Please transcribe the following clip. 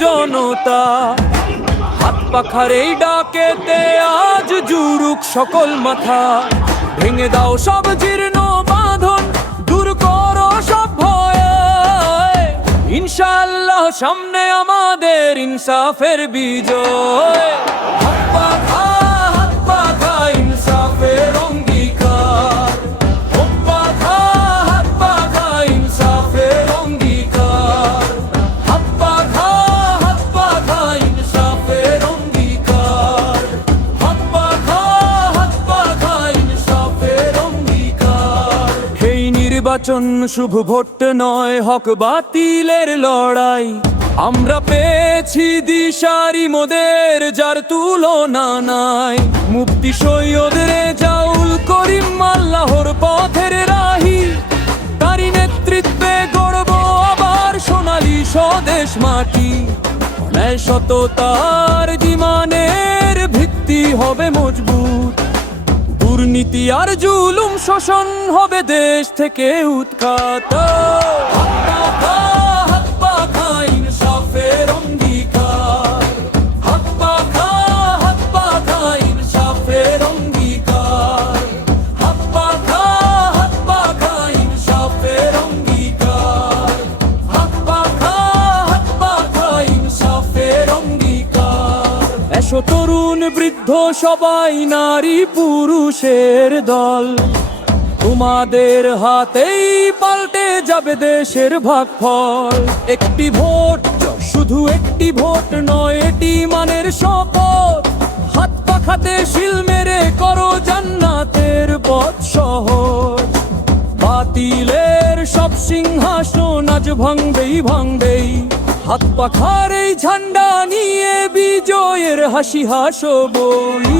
জনতা। হাত পাখার এই ডাকেতে আজ জুড়ুক সকল মাথা। ভেঙে দাও সব জীর্ণ বাঁধন, দূর করো সব ভয়। ইনশাআল্লাহ সামনে আমাদের ইনসাফের বিজয়। হাত পাখা ইনসাফের অঙ্গীকার। হাত পাখা ইনসাফের অঙ্গীকার। হাত পাখা ইনসাফের অঙ্গীকার। হাত পাখা ইনসাফের অঙ্গীকার। এই নির্বাচন শুভ ভোট নয়, হক বাতিলের লড়াই। আমরা পেয়েছি দিশারি মোদের, যার তুলনা নাই। মুফতি সৈয়দ রেজাউল করিম আল্লাহর পথের রাহি। তারই নেতৃত্বে গড়ব আবার সোনালী স্বদেশ মাটি। ন্যায় সততার জীবনের ভিত্তি হবে মজবুত। দুর্নীতি আর জুলুম শোষণ হবে দেশ থেকে উৎখাত। হাত পাখা ইনসাফের অঙ্গীকার। হাত পাখা ইনসাফের অঙ্গীকার। হাত পাখা ইনসাফের অঙ্গীকার। হাত পাখা ইনসাফের অঙ্গীকার। এসো তরুণ বৃদ্ধ সবাই, নারী পুরুষের দল। তোমাদের হাতেই পাল্টে যাবে দেশের ভাগফল। একটি ভোট, শুধু একটি ভোট নয়, এটি মানের শপথ। হাত পাখাতে শিল মেরে করো জান্নাতের পথ সহজ। বাতিলের সব সিংহাসন আজ ভাঙবেই। হাত পাখার এই ঝান্ডা নিয়ে বিজয়ের হাসি হাসবই।